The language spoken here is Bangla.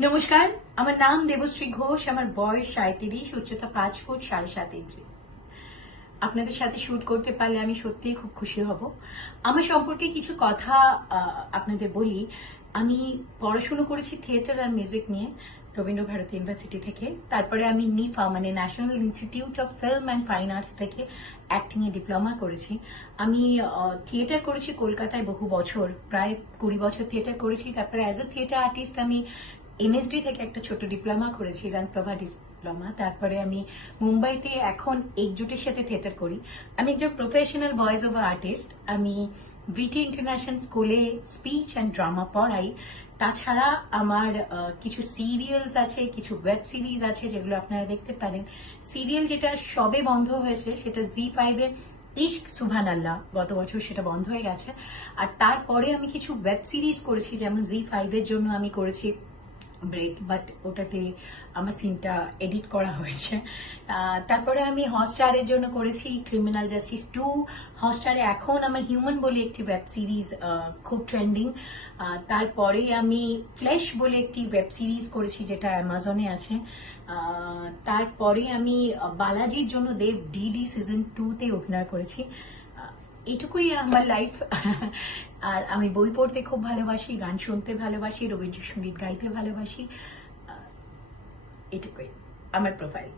নমস্কার, আমার নাম দেবশ্রী ঘোষ। আমার বয়স ৩৭, উচ্চতা 5 ফুট 7.5 ইঞ্চি। আপনাদের সাথে শুট করতে পারলে আমি সত্যিই খুব খুশি হব। আমার সম্পর্কে কিছু কথা আপনাদের বলি। আমি পড়াশুনো করেছি থিয়েটার আর মিউজিক নিয়ে রবীন্দ্রভারতী ইউনিভার্সিটি থেকে। তারপরে আমি নিফা মানে national institute of film and fine arts থেকে অ্যাক্টিং এ ডিপ্লোমা করেছি। আমি থিয়েটার করেছি কলকাতায় বহু বছর, প্রায় 20 বছর থিয়েটার করেছি। তারপরে অ্যাজ এ থিয়েটার আর্টিস্ট আমি এমএসডি থেকে একটা ছোট ডিপ্লোমা করেছি, রানপ্রভা ডিপ্লোমা। তারপরে আমি মুম্বাইতে এখন একজুটের সাথে থিয়েটার করি। আমি একজন প্রফেশনাল ভয়েস ওভার আর্টিস্ট। আমি ভিটি ইন্টারন্যাশনাল স্কুলে স্পিচ অ্যান্ড ড্রামা পড়াই। তাছাড়া আমার কিছু সিরিয়ালস আছে, কিছু ওয়েব সিরিজ আছে যেগুলো আপনারা দেখতে পারেন। সিরিয়াল যেটা সবে বন্ধ হয়েছে সেটা জি5-এ ইশক সুবহান আল্লাহ, গত বছর সেটা বন্ধ হয়ে গেছে। আর তারপরে আমি কিছু ওয়েব সিরিজ করেছি, যেমন জি5-এর জন্য আমি করেছি ব্রেক, বাট ওটাতে আমার সিনটা এডিট করা হয়েছে। তারপরে আমি হটস্টারের জন্য করেছি ক্রিমিনাল জাস্টিস 2। হটস্টারে এখন আমার হিউম্যান বলে একটি ওয়েব সিরিজ খুব ট্রেন্ডিং। তারপরে আমি ফ্ল্যাশ বলে একটি ওয়েব সিরিজ করেছি যেটা অ্যামাজনে আছে। তারপরে আমি বালাজির জন্য দেব ডিডি সিজন 2-তে অভিনয় করেছি। এটুকুই আমার লাইফ। আর আমি বই পড়তে খুব ভালোবাসি, গান শুনতে ভালোবাসি, রবীন্দ্রসঙ্গীত গাইতে ভালোবাসি। এটুকুই আমার প্রোফাইল।